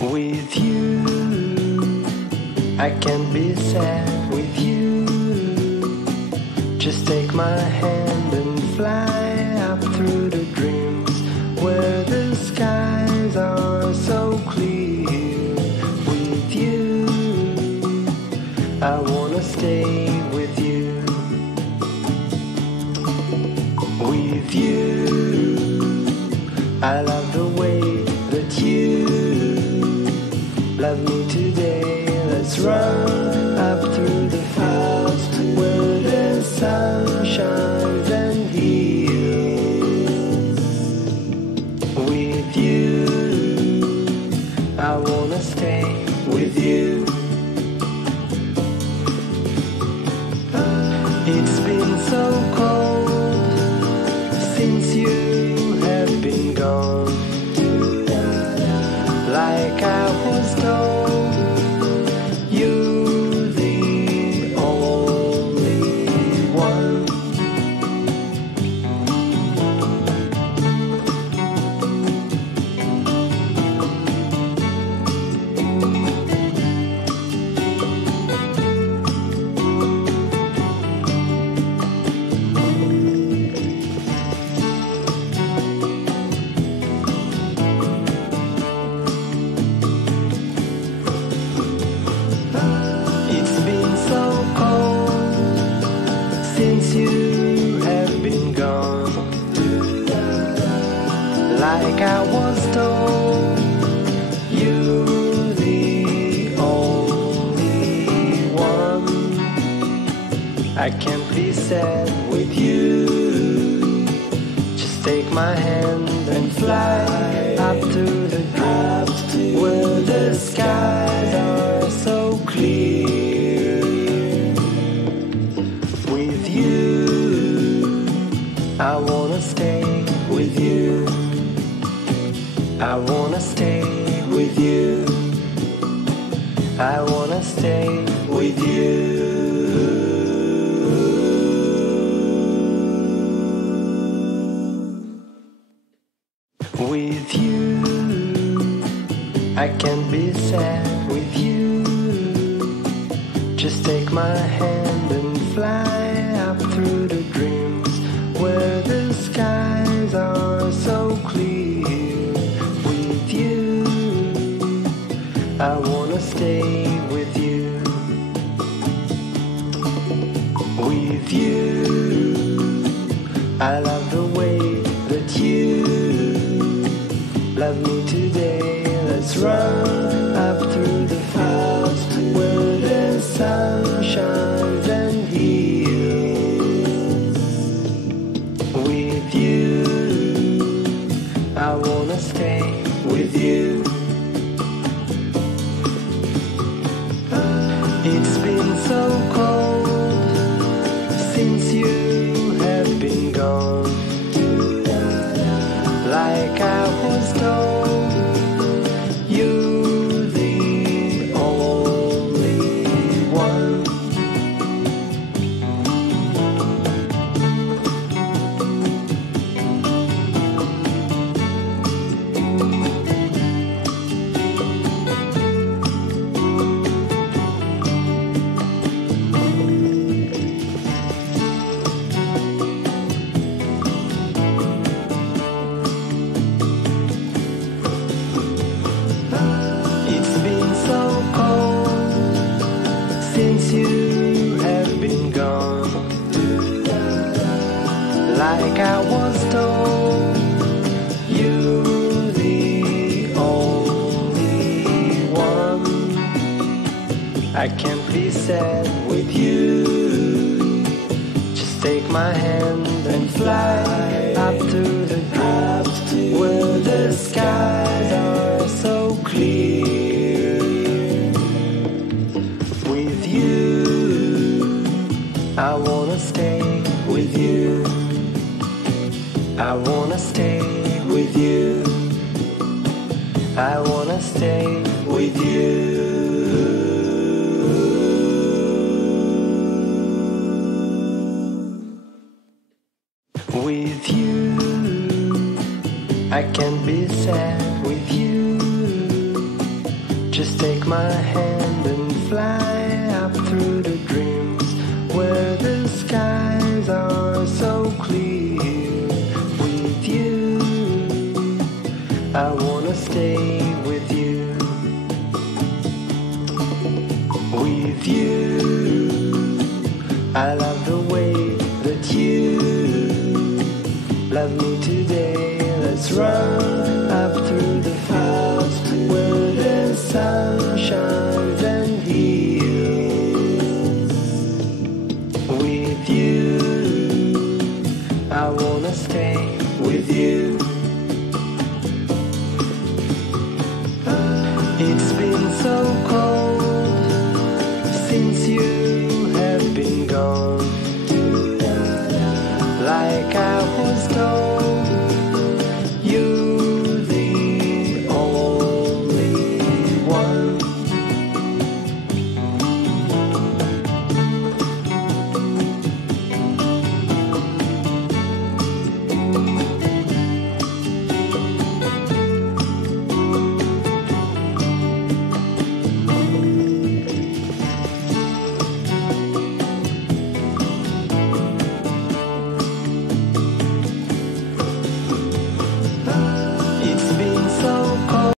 With you, I can't be sad with you. Just take my hand and fly up through the dreams where the skies are so clear. With you, I wanna stay with you. With you, I love the way that you love me today. Let's run up through the fields where the sun shines and heals. With you, I wanna stay with you. It's been so cold since you have been gone. Like I was told, you're the only one. Since you have been gone, like I was told, you're the only one. I can't be sad with you. Just take my hand and fly up to the dreams where the skies are so clear. I wanna stay with you. I wanna stay with you. I wanna stay with you. With you, I can't be sad with you. Just take my hand and fly up through the dreams where the skies are so clear. With you, I wanna stay with you. With you, I love the way that you love me today. Let's run up through the fields where the sun shines and heals. With you, I wanna stay with you. It's been so cold since you have been gone. Like I was told, you're the only one. Since you have been gone, like I was told, you're the only one. I can't be sad with you. Just take my hand and fly up to the dreams where the skies are so clear. I wanna stay with you. I wanna stay with you. I wanna stay with you. With you, I can't be sad with you. Just take my hand and fly up through the dreams where the skies are so clear. With you, I wanna stay with you. With you, I love the way that you love me today. Let's run